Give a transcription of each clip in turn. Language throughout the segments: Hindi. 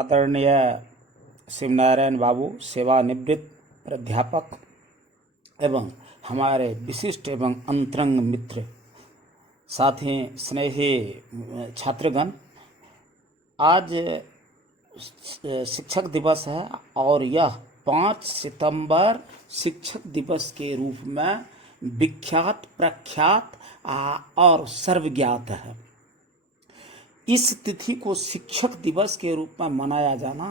आदरणीय शिवनारायण बाबू सेवानिवृत्त प्राध्यापक एवं हमारे विशिष्ट एवं अंतरंग मित्र, साथ ही स्नेही छात्रगण, आज शिक्षक दिवस है और यह 5 सितंबर शिक्षक दिवस के रूप में विख्यात, प्रख्यात और सर्वज्ञात है। इस तिथि को शिक्षक दिवस के रूप में मनाया जाना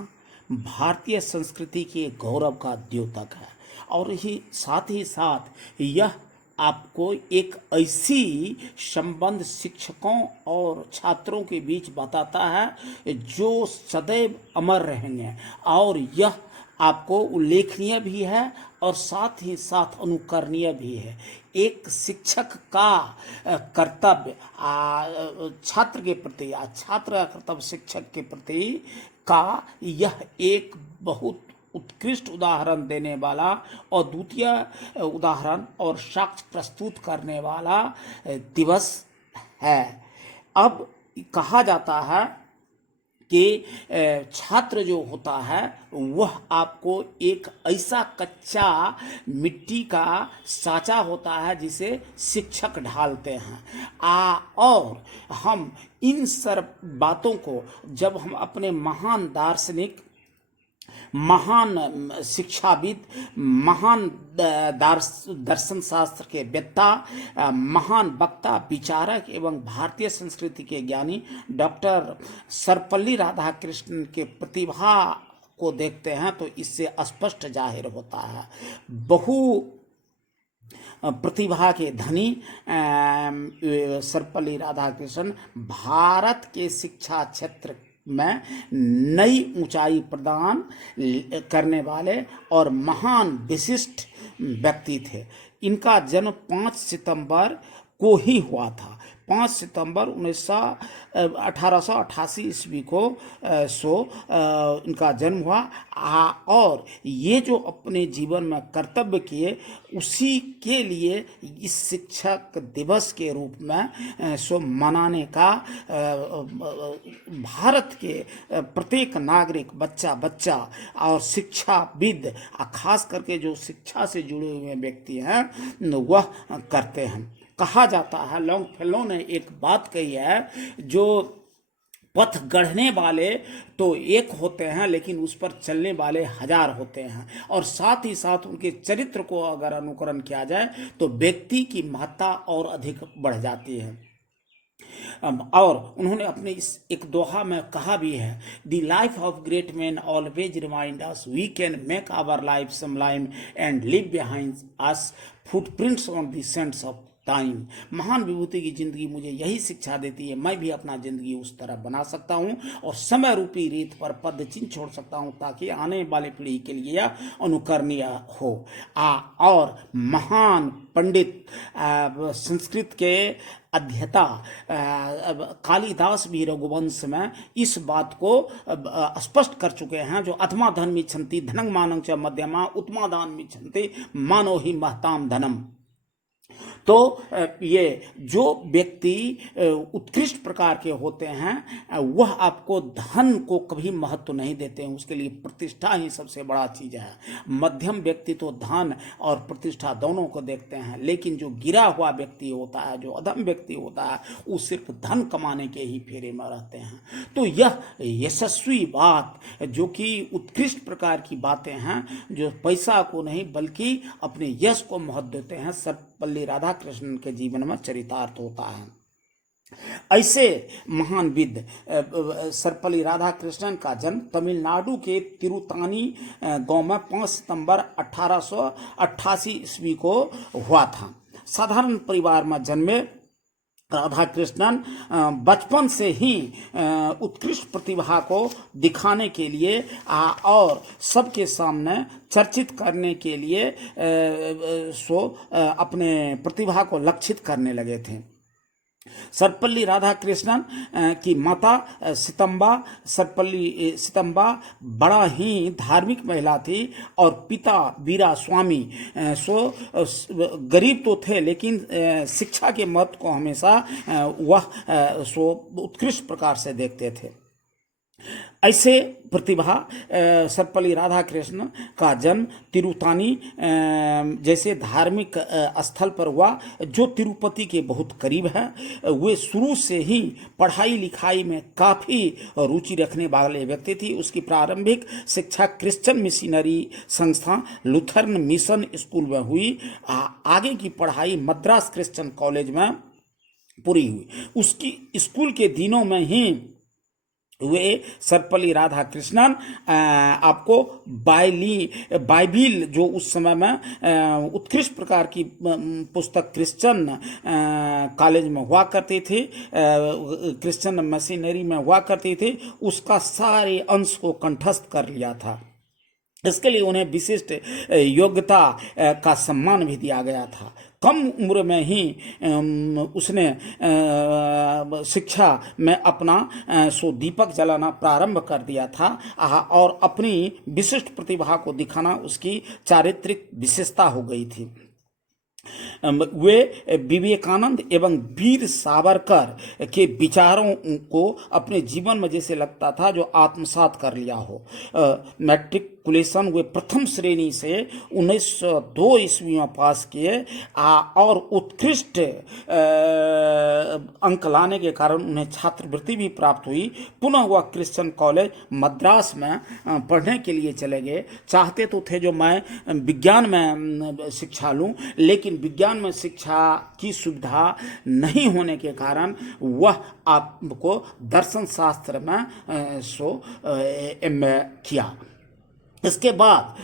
भारतीय संस्कृति के गौरव का द्योतक है और साथ ही साथ यह आपको एक ऐसी संबंध शिक्षकों और छात्रों के बीच बताता है जो सदैव अमर रहेंगे और यह आपको उल्लेखनीय भी है और साथ ही साथ अनुकरणीय भी है। एक शिक्षक का कर्तव्य छात्र के प्रति, छात्र का कर्तव्य शिक्षक के प्रति का यह एक बहुत उत्कृष्ट उदाहरण देने वाला और द्वितीय उदाहरण और साक्ष्य प्रस्तुत करने वाला दिवस है। अब कहा जाता है कि छात्र जो होता है वह आपको एक ऐसा कच्चा मिट्टी का साँचा होता है जिसे शिक्षक ढालते हैं। और हम इन सब बातों को जब हम अपने महान दार्शनिक, महान शिक्षाविद, महान दर्शन शास्त्र के वेत्ता, महान वक्ता, विचारक एवं भारतीय संस्कृति के ज्ञानी डॉक्टर सर्वपल्ली राधाकृष्णन के प्रतिभा को देखते हैं तो इससे स्पष्ट जाहिर होता है। बहु प्रतिभा के धनी सर्वपल्ली राधाकृष्णन भारत के शिक्षा क्षेत्र में नई ऊंचाई प्रदान करने वाले और महान विशिष्ट व्यक्ति थे। इनका जन्म 5 सितंबर को ही हुआ था। 5 सितंबर 1888 ईस्वी को इनका जन्म हुआ और ये जो अपने जीवन में कर्तव्य किए उसी के लिए इस शिक्षक दिवस के रूप में मनाने का भारत के प्रत्येक नागरिक, बच्चा और शिक्षाविद, खास करके जो शिक्षा से जुड़े हुए व्यक्ति हैं वह करते हैं। कहा जाता है, लॉन्गफेलो ने एक बात कही है, जो पथ गढ़ने वाले तो एक होते हैं लेकिन उस पर चलने वाले 1000 होते हैं और साथ ही साथ उनके चरित्र को अगर अनुकरण किया जाए तो व्यक्ति की महत्ता और अधिक बढ़ जाती है। और उन्होंने अपने इस एक दोहा में कहा भी है, the life of great man always remind us we can make our life sublime and live behind us footprints on the sands of time. महान विभूति की जिंदगी मुझे यही शिक्षा देती है, मैं भी अपना जिंदगी उस तरह बना सकता हूँ और समय रूपी रेत पर पद चिन्ह छोड़ सकता हूँ ताकि आने वाली पीढ़ी के लिए यह अनुकरणीय हो। और महान पंडित संस्कृत के अध्येता कालिदास भी रघुवंश में इस बात को स्पष्ट कर चुके हैं, जो अधमा धन मिच्छन्ति धनं मानं च मध्यमा उत्तमा दान मिच्छन्ति मानो ही महताम धनम। तो ये जो व्यक्ति उत्कृष्ट प्रकार के होते हैं वह आपको धन को कभी महत्व नहीं देते हैं, उसके लिए प्रतिष्ठा ही सबसे बड़ा चीज है। मध्यम व्यक्ति तो धन और प्रतिष्ठा दोनों को देखते हैं, लेकिन जो गिरा हुआ व्यक्ति होता है, जो अधम व्यक्ति होता है, वो सिर्फ धन कमाने के ही फेरे में रहते हैं। तो यह यशस्वी बात, जो कि उत्कृष्ट प्रकार की बातें हैं, जो पैसा को नहीं बल्कि अपने यश को महत्व देते हैं, सर्वपल्ली राधाकृष्णन के जीवन में चरितार्थ होता है। ऐसे महान विद सर्वपल्ली राधाकृष्णन का जन्म तमिलनाडु के तिरुतानी गांव में 5 सितंबर 1888 ईस्वी को हुआ था। साधारण परिवार में जन्मे राधाकृष्णन बचपन से ही उत्कृष्ट प्रतिभा को दिखाने के लिए और सबके सामने चर्चित करने के लिए अपने प्रतिभा को लक्षित करने लगे थे। सर्वपल्ली राधाकृष्णन की माता सितंबा बड़ा ही धार्मिक महिला थी और पिता वीरा स्वामी गरीब तो थे लेकिन शिक्षा के महत्व को हमेशा वह उत्कृष्ट प्रकार से देखते थे। ऐसे प्रतिभा सर्वपल्ली राधाकृष्ण का जन्म तिरुतानी जैसे धार्मिक स्थल पर हुआ, जो तिरुपति के बहुत करीब है। वे शुरू से ही पढ़ाई लिखाई में काफ़ी रुचि रखने वाले व्यक्ति थी। उसकी प्रारंभिक शिक्षा क्रिश्चियन मिशनरी संस्था लुथरन मिशन स्कूल में हुई। आगे की पढ़ाई मद्रास क्रिश्चियन कॉलेज में पूरी हुई। उसकी स्कूल के दिनों में ही वे सर्वपल्ली राधाकृष्णन आपको बाइबिल जो उस समय में उत्कृष्ट प्रकार की पुस्तक क्रिश्चियन कॉलेज में हुआ करते थे, क्रिश्चियन मशीनरी में हुआ करती थी, उसका सारे अंश को कंठस्थ कर लिया था। इसके लिए उन्हें विशिष्ट योग्यता का सम्मान भी दिया गया था। कम उम्र में ही उसने शिक्षा में अपना दीपक जलाना प्रारंभ कर दिया था और अपनी विशिष्ट प्रतिभा को दिखाना उसकी चारित्रिक विशेषता हो गई थी। वे विवेकानंद एवं वीर सावरकर के विचारों को अपने जीवन में जैसे लगता था जो आत्मसात कर लिया हो। मैट्रिकुलेशन वे प्रथम श्रेणी से 1902 ईस्वी में पास किए और उत्कृष्ट अंक लाने के कारण उन्हें छात्रवृत्ति भी प्राप्त हुई। पुनः वह क्रिश्चियन कॉलेज मद्रास में पढ़ने के लिए चले गए। चाहते तो थे जो मैं विज्ञान में शिक्षा लूं, लेकिन विज्ञान में शिक्षा की सुविधा नहीं होने के कारण वह आपको दर्शन शास्त्र में एमए किया। इसके बाद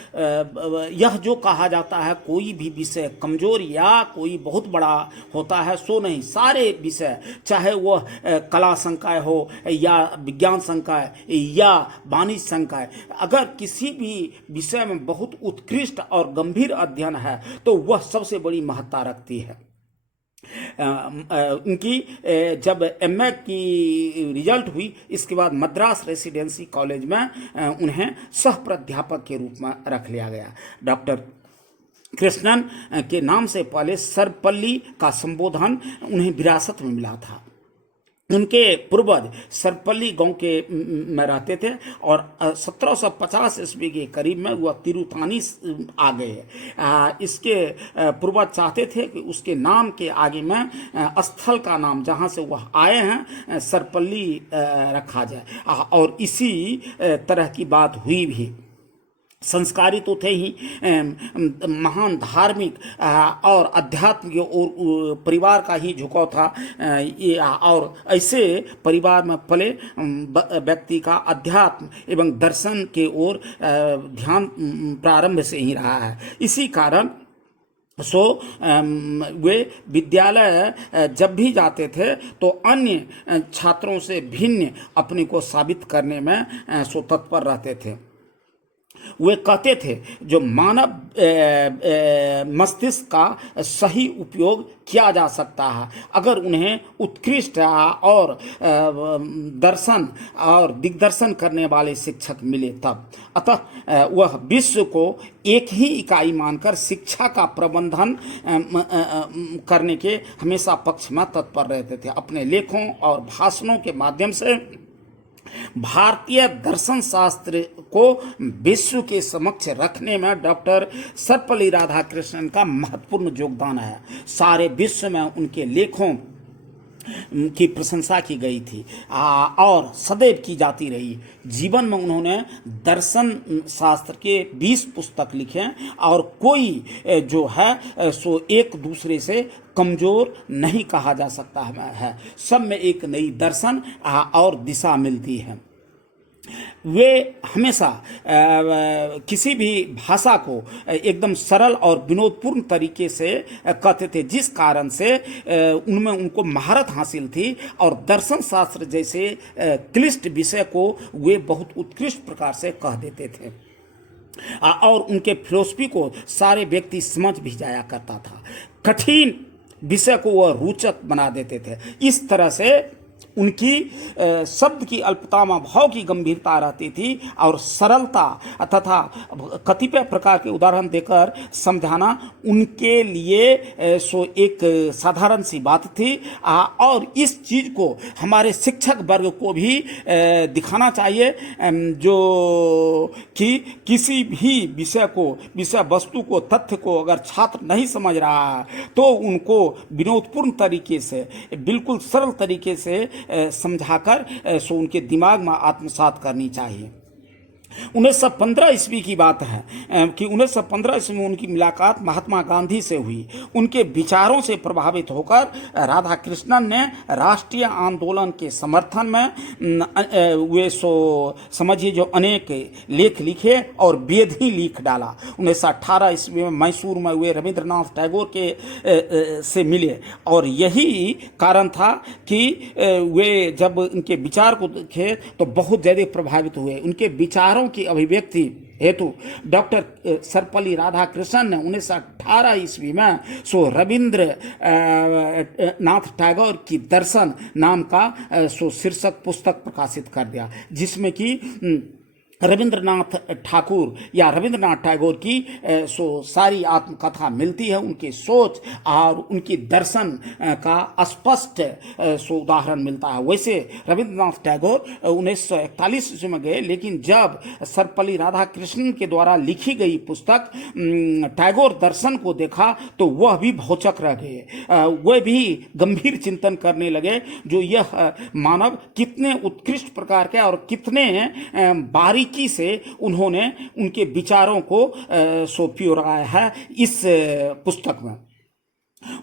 यह जो कहा जाता है कोई भी विषय कमजोर या कोई बहुत बड़ा होता है, सो नहीं। सारे विषय, चाहे वह कला संकाय हो या विज्ञान संकाय या वाणिज्य संकाय, अगर किसी भी विषय में बहुत उत्कृष्ट और गंभीर अध्ययन है तो वह सबसे बड़ी महत्ता रखती है। उनकी जब एमए की रिजल्ट हुई, इसके बाद मद्रास रेसिडेंसी कॉलेज में उन्हें सह प्राध्यापक के रूप में रख लिया गया। डॉक्टर कृष्णन के नाम से पहले सर्वपल्ली का संबोधन उन्हें विरासत में मिला था। उनके पूर्वज सर्वपल्ली गांव के में रहते थे और 1750 ईस्वी के करीब में वह तिरुतानी आ गए। इसके पूर्वज चाहते थे कि उसके नाम के आगे में स्थल का नाम जहां से वह आए हैं सर्वपल्ली रखा जाए और इसी तरह की बात हुई भी। संस्कारी तो थे ही, महान धार्मिक और अध्यात्म की ओर परिवार का ही झुकाव था। और ऐसे परिवार में पले व्यक्ति का अध्यात्म एवं दर्शन के ओर ध्यान प्रारंभ से ही रहा है। इसी कारण वे विद्यालय जब भी जाते थे तो अन्य छात्रों से भिन्न अपने को साबित करने में तत्पर रहते थे। वे कहते थे जो मानव मस्तिष्क का सही उपयोग किया जा सकता है अगर उन्हें उत्कृष्ट और दर्शन और दिग्दर्शन करने वाले शिक्षक मिले तब। अतः वह विश्व को एक ही इकाई मानकर शिक्षा का प्रबंधन करने के हमेशा पक्ष में तत्पर रहते थे। अपने लेखों और भाषणों के माध्यम से भारतीय दर्शन शास्त्र को विश्व के समक्ष रखने में डॉक्टर सर्वपल्ली राधाकृष्णन का महत्वपूर्ण योगदान है। सारे विश्व में उनके लेखों की प्रशंसा की गई थी और सदैव की जाती रही। जीवन में उन्होंने दर्शन शास्त्र के 20 पुस्तक लिखे और कोई जो है सो एक दूसरे से कमजोर नहीं कहा जा सकता है। सब में एक नई दर्शन और दिशा मिलती है। वे हमेशा किसी भी भाषा को एकदम सरल और विनोदपूर्ण तरीके से कहते थे, जिस कारण से उनमें उनको महारत हासिल थी और दर्शन शास्त्र जैसे क्लिष्ट विषय को वे बहुत उत्कृष्ट प्रकार से कह देते थे और उनके फिलॉसफी को सारे व्यक्ति समझ भी जाया करता था। कठिन विषय को वह रोचक बना देते थे। इस तरह से उनकी शब्द की अल्पता में भाव की गंभीरता रहती थी और सरलता तथा कतिपय प्रकार के उदाहरण देकर समझाना उनके लिए सो एक साधारण सी बात थी। और इस चीज को हमारे शिक्षक वर्ग को भी दिखाना चाहिए, जो कि किसी भी विषय वस्तु को, तथ्य को अगर छात्र नहीं समझ रहा है तो उनको विनोदपूर्ण तरीके से, बिल्कुल सरल तरीके से समझाकर सो उनके दिमाग में आत्मसात करनी चाहिए। 1915 ईस्वी की बात है कि 1915 ईस्वी में उनकी मुलाकात महात्मा गांधी से हुई। उनके विचारों से प्रभावित होकर राधा कृष्णन ने राष्ट्रीय आंदोलन के समर्थन में वे सो समझिए जो अनेक लेख लिखे और वेद ही लिख डाला। 1918 ईस्वी में मैसूर में वे रविंद्रनाथ टैगोर के से मिले और यही कारण था कि वे जब उनके विचार को देखे तो बहुत ज़्यादा प्रभावित हुए। उनके विचारों की अभिव्यक्ति हेतु डॉक्टर सर्वपल्ली राधाकृष्णन ने 1918 ईस्वी में सो रविंद्र नाथ टैगोर की दर्शन नाम का सो शीर्षक पुस्तक प्रकाशित कर दिया, जिसमें कि रविंद्रनाथ ठाकुर या रविंद्रनाथ टैगोर की सो सारी आत्मकथा मिलती है। उनकी सोच और उनकी दर्शन का स्पष्ट सो उदाहरण मिलता है। वैसे रविंद्रनाथ टैगोर 1941 ईस्वी में गए, लेकिन जब सर्वपल्ली राधाकृष्णन के द्वारा लिखी गई पुस्तक टैगोर दर्शन को देखा तो वह भी भौचक रह गए। वह भी गंभीर चिंतन करने लगे जो यह मानव कितने उत्कृष्ट प्रकार के और कितने बारीकी से उन्होंने उनके विचारों को सौंपा है इस पुस्तक में।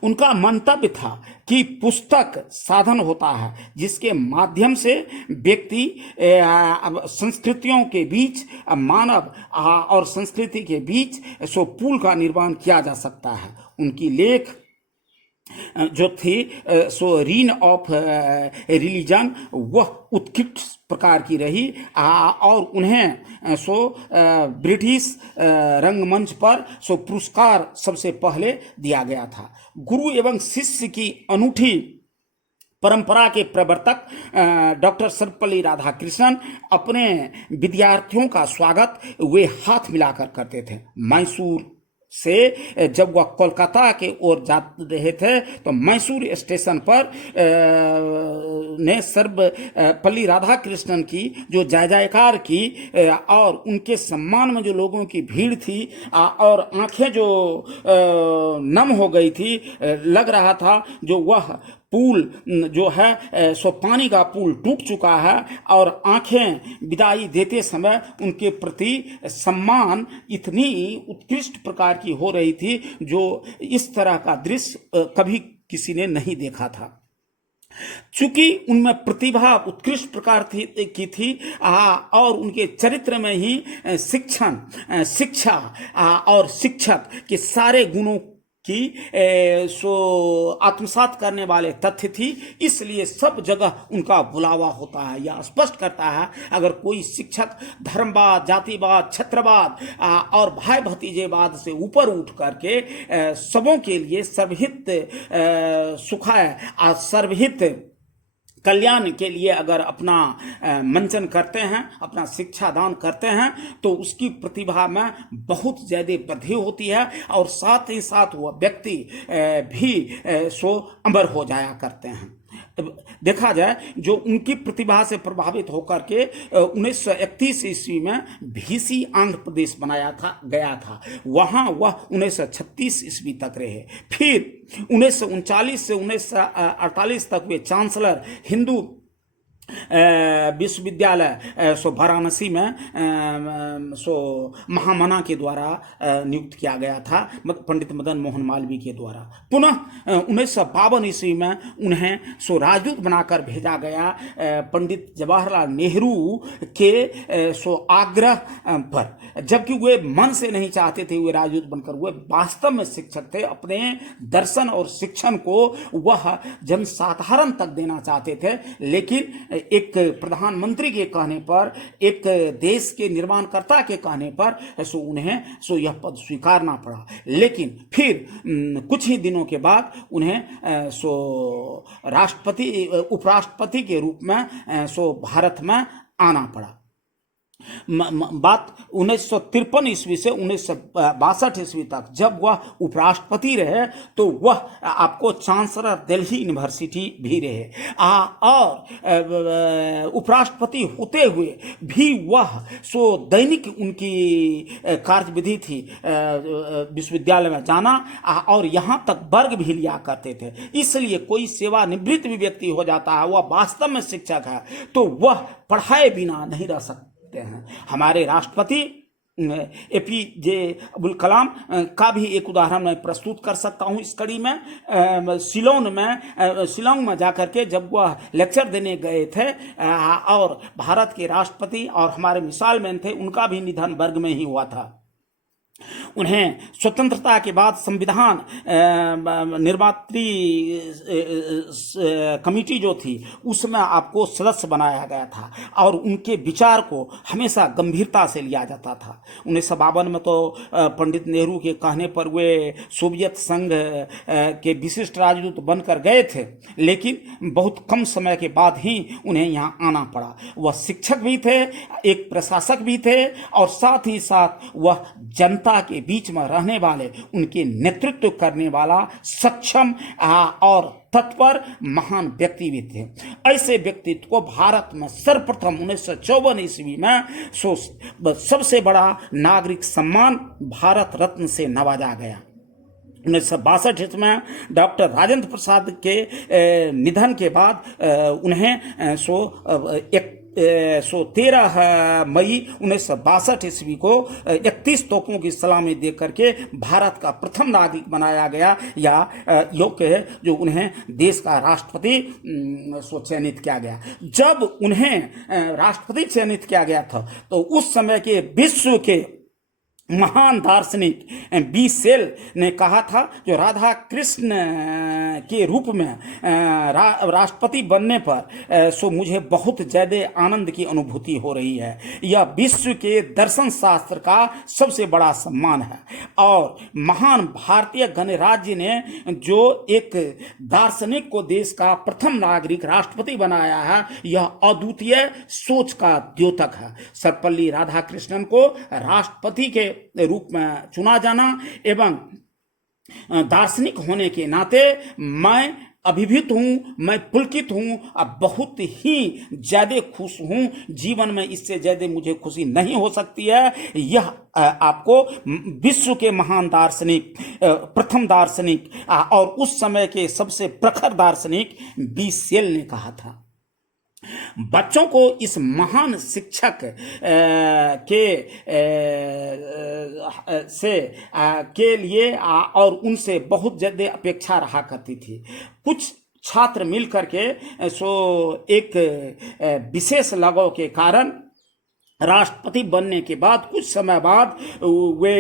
उनका मंतव्य था कि पुस्तक साधन होता है जिसके माध्यम से व्यक्ति संस्कृतियों के बीच, मानव और संस्कृति के बीच सो पुल का निर्माण किया जा सकता है। उनकी लेख जो थी सो रीन ऑफ रिलीजन वह उत्कृष्ट प्रकार की रही और उन्हें सो ब्रिटिश रंगमंच पर सो पुरस्कार सबसे पहले दिया गया था। गुरु एवं शिष्य की अनूठी परंपरा के प्रवर्तक डॉक्टर सर्वपल्ली राधाकृष्णन अपने विद्यार्थियों का स्वागत वे हाथ मिलाकर करते थे। मैसूर से जब वह कोलकाता के ओर जा रहे थे तो मैसूर स्टेशन पर ने सर्वपल्ली राधाकृष्णन की जो जय जयकार की और उनके सम्मान में जो लोगों की भीड़ थी और आंखें जो नम हो गई थी, लग रहा था जो वह पुल जो है सो पानी का पुल टूट चुका है और आंखें विदाई देते समय उनके प्रति सम्मान इतनी उत्कृष्ट प्रकार की हो रही थी जो इस तरह का दृश्य कभी किसी ने नहीं देखा था। चूंकि उनमें प्रतिभा उत्कृष्ट प्रकार की थी और उनके चरित्र में ही शिक्षा और शिक्षक के सारे गुणों की सो आत्मसात करने वाले तथ्य थी, इसलिए सब जगह उनका बुलावा होता है। यह स्पष्ट करता है अगर कोई शिक्षक धर्मवाद, जातिवाद, क्षेत्रवाद और भाई भतीजेवाद से ऊपर उठ करके सबों के लिए सर्वहित सुखाय और सर्वहित कल्याण के लिए अगर अपना मंचन करते हैं, अपना शिक्षा दान करते हैं तो उसकी प्रतिभा में बहुत ज़्यादा वृद्धि होती है और साथ ही साथ वह व्यक्ति भी सो अमर हो जाया करते हैं। देखा जाए जो उनकी प्रतिभा से प्रभावित होकर के 1931 ईस्वी में भीसी आंध्र प्रदेश बनाया गया था। वहाँ वह 1936 ईस्वी तक रहे। फिर 1939 से 1948 तक वे चांसलर हिंदू विश्वविद्यालय सो वाराणसी में सो महामना के द्वारा नियुक्त किया गया था, पंडित मदन मोहन मालवीय के द्वारा। पुनः 1952 ईस्वी में उन्हें सो राजदूत बनाकर भेजा गया पंडित जवाहरलाल नेहरू के सो आग्रह पर, जबकि वे मन से नहीं चाहते थे वे राजदूत बनकर, वे वास्तव में शिक्षक थे। अपने दर्शन और शिक्षण को वह जनसाधारण तक देना चाहते थे, लेकिन एक प्रधानमंत्री के कहने पर, एक देश के निर्माणकर्ता के कहने पर सो उन्हें सो यह पद स्वीकारना पड़ा। लेकिन फिर कुछ ही दिनों के बाद उन्हें सो राष्ट्रपति, उपराष्ट्रपति के रूप में सो भारत में आना पड़ा। बात 1953 ईस्वी से 1962 ईस्वी तक जब वह उपराष्ट्रपति रहे तो वह आपको चांसलर दिल्ली यूनिवर्सिटी भी रहे, और उपराष्ट्रपति होते हुए भी वह सो दैनिक उनकी कार्यविधि थी विश्वविद्यालय में जाना, और यहाँ तक वर्ग भी लिया करते थे। इसलिए कोई सेवानिवृत्त भी व्यक्ति हो जाता है, वह वास्तव में शिक्षक है, तो वह पढ़ाए बिना नहीं रह सकते हैं। हमारे राष्ट्रपति APJ अब्दुल कलाम का भी एक उदाहरण मैं प्रस्तुत कर सकता हूं इस कड़ी में। शिलोंग में जाकर के जब वह लेक्चर देने गए थे, और भारत के राष्ट्रपति और हमारे मिसाल मैन थे, उनका भी निधन वर्ग में ही हुआ था। उन्हें स्वतंत्रता के बाद संविधान निर्मात्री कमेटी जो थी उसमें आपको सदस्य बनाया गया था, और उनके विचार को हमेशा गंभीरता से लिया जाता था। 1952 में तो पंडित नेहरू के कहने पर वे सोवियत संघ के विशिष्ट राजदूत बनकर गए थे, लेकिन बहुत कम समय के बाद ही उन्हें यहाँ आना पड़ा। वह शिक्षक भी थे, एक प्रशासक भी थे, और साथ ही साथ वह जनता के बीच में रहने वाले, उनके नेतृत्व करने वाला सक्षम और तत्पर महान व्यक्ति भी थे। ऐसे व्यक्तित्व को भारत में सर्वप्रथम 1954 ईस्वी में सबसे बड़ा नागरिक सम्मान भारत रत्न से नवाजा गया। 1962 में डॉक्टर राजेंद्र प्रसाद के निधन के बाद उन्हें 13 मई 1962 ईस्वी को 31 तोपों की सलामी दे करके भारत का प्रथम नागरिक बनाया गया, या योग्य है जो उन्हें देश का राष्ट्रपति चयनित किया गया। जब उन्हें राष्ट्रपति चयनित किया गया था तो उस समय के विश्व के महान दार्शनिक बी सेल ने कहा था, जो राधा कृष्ण के रूप में राष्ट्रपति बनने पर मुझे बहुत ज़्यादा आनंद की अनुभूति हो रही है। यह विश्व के दर्शन शास्त्र का सबसे बड़ा सम्मान है, और महान भारतीय गणराज्य ने जो एक दार्शनिक को देश का प्रथम नागरिक राष्ट्रपति बनाया है, यह अद्वितीय सोच का द्योतक है। सर्वपल्ली राधाकृष्णन को राष्ट्रपति के रूप में चुना जाना एवं दार्शनिक होने के नाते मैं अभिभूत हूँ, मैं पुलकित हूँ, अब बहुत ही ज़्यादा खुश हूँ। जीवन में इससे ज़्यादा मुझे खुशी नहीं हो सकती है। यह आपको विश्व के महान दार्शनिक, प्रथम दार्शनिक और उस समय के सबसे प्रखर दार्शनिक बी सेल ने कहा था। बच्चों को इस महान शिक्षक के लिए और उनसे बहुत ज़्यादा अपेक्षा रहा करती थी। कुछ छात्र मिल करके एक विशेष लगाव के कारण राष्ट्रपति बनने के बाद कुछ समय बाद वे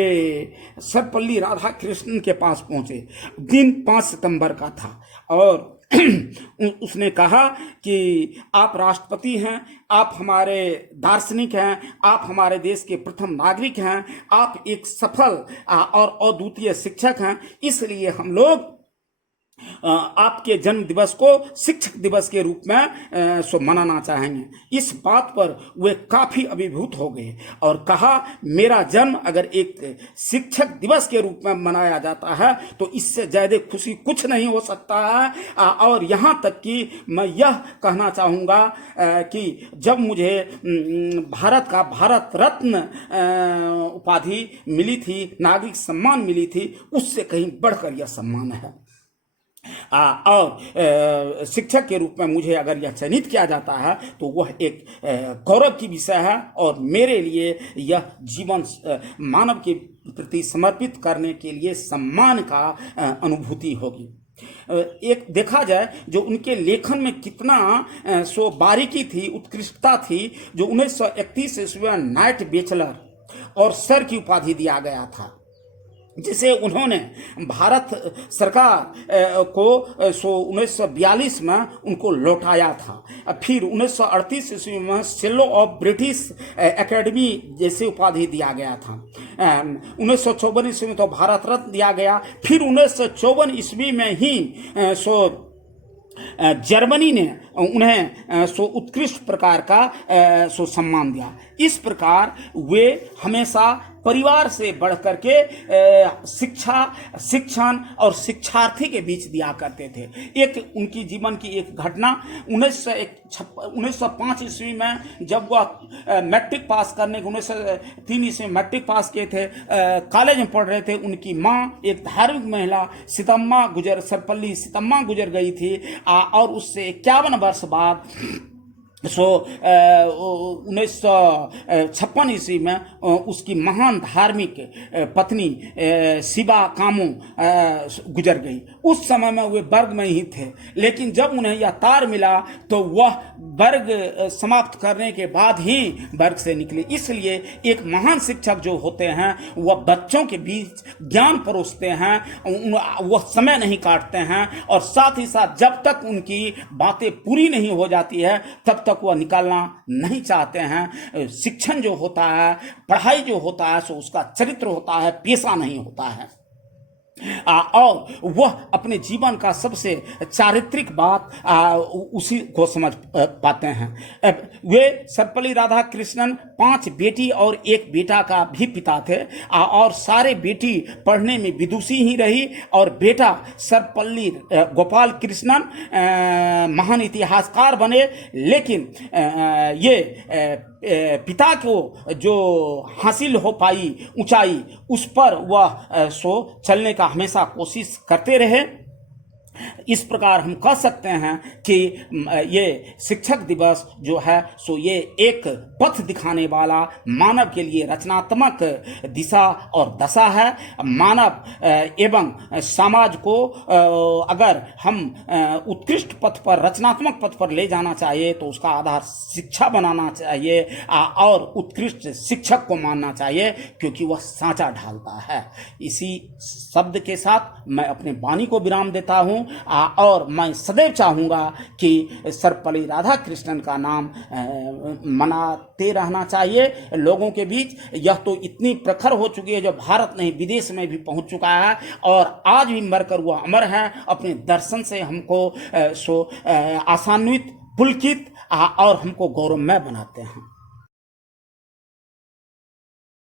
सर्वपल्ली राधाकृष्णन के पास पहुंचे। दिन 5 सितंबर का था और उसने कहा कि आप राष्ट्रपति हैं, आप हमारे दार्शनिक हैं, आप हमारे देश के प्रथम नागरिक हैं, आप एक सफल और अद्वितीय शिक्षक हैं, इसलिए हम लोग आपके जन्म दिवस को शिक्षक दिवस के रूप में मनाना चाहेंगे। इस बात पर वे काफी अभिभूत हो गए और कहा, मेरा जन्म अगर एक शिक्षक दिवस के रूप में मनाया जाता है तो इससे ज्यादा खुशी कुछ नहीं हो सकता है। और यहाँ तक कि मैं यह कहना चाहूँगा कि जब मुझे भारत का भारत रत्न उपाधि मिली थी, नागरिक सम्मान मिली थी, उससे कहीं बढ़कर यह सम्मान है। और शिक्षक के रूप में मुझे अगर यह चयनित किया जाता है तो वह एक गौरव की विषय है और मेरे लिए यह जीवन मानव के प्रति समर्पित करने के लिए सम्मान का अनुभूति होगी। एक देखा जाए जो उनके लेखन में कितना बारीकी थी, उत्कृष्टता थी, जो 1931 ईस्वी में नाइट बैचलर और सर की उपाधि दिया गया था। जिसे उन्होंने भारत सरकार को 1942 में उनको लौटाया था। फिर 1938 ईस्वी में फेलो ऑफ ब्रिटिश एकेडमी जैसे उपाधि दिया गया था। 1954 ईस्वी में तो भारत रत्न दिया गया। फिर 1954 ईस्वी में ही जर्मनी ने उन्हें उत्कृष्ट प्रकार का सम्मान दिया। इस प्रकार वे हमेशा परिवार से बढ़ करके शिक्षा, शिक्षण और शिक्षार्थी के बीच दिया करते थे। एक उनकी जीवन की एक घटना 1905 ईस्वी में जब वह मैट्रिक पास करने के 1903 ईस्वी में मैट्रिक पास किए थे, कॉलेज में पढ़ रहे थे। उनकी माँ एक धार्मिक महिला सरपल्ली सीतम्मा गुजर गई थी और उससे 51 वर्ष बाद 1956 ईस्वी में उसकी महान धार्मिक पत्नी शिबा कामो गुजर गई। उस समय में वे वर्ग में ही थे, लेकिन जब उन्हें यह तार मिला तो वह वर्ग समाप्त करने के बाद ही वर्ग से निकले। इसलिए एक महान शिक्षक जो होते हैं वह बच्चों के बीच ज्ञान परोसते हैं, वह समय नहीं काटते हैं, और साथ ही साथ जब तक उनकी बातें पूरी नहीं हो जाती है तब तक वह निकालना नहीं चाहते हैं। शिक्षण जो होता है, पढ़ाई जो होता है, सो उसका चरित्र होता है, पेशा नहीं होता है। और वह अपने जीवन का सबसे चारित्रिक बात उसी को समझ पाते हैं। वे सर्वपल्ली राधाकृष्णन 5 बेटी और 1 बेटा का भी पिता थे, और सारे बेटी पढ़ने में विदुषी ही रही, और बेटा सर्वपल्ली गोपाल कृष्णन महान इतिहासकार बने। लेकिन ये पिता को जो हासिल हो पाई ऊंचाई, उस पर वह चलने का हमेशा कोशिश करते रहे। इस प्रकार हम कह सकते हैं कि ये शिक्षक दिवस जो है सो ये एक पथ दिखाने वाला, मानव के लिए रचनात्मक दिशा और दशा है। मानव एवं समाज को अगर हम उत्कृष्ट पथ पर, रचनात्मक पथ पर ले जाना चाहिए तो उसका आधार शिक्षा बनाना चाहिए, और उत्कृष्ट शिक्षक को मानना चाहिए, क्योंकि वह सांचा ढालता है। इसी शब्द के साथ मैं अपने वाणी को विराम देता हूँ, और मैं सदैव चाहूँगा कि सर्वपल्ली राधाकृष्णन का नाम मनाते रहना चाहिए लोगों के बीच। यह तो इतनी प्रखर हो चुकी है जो भारत नहीं विदेश में भी पहुँच चुका है, और आज भी मरकर वह अमर है। अपने दर्शन से हमको आशान्वित, पुलकित और हमको गौरवमय बनाते हैं।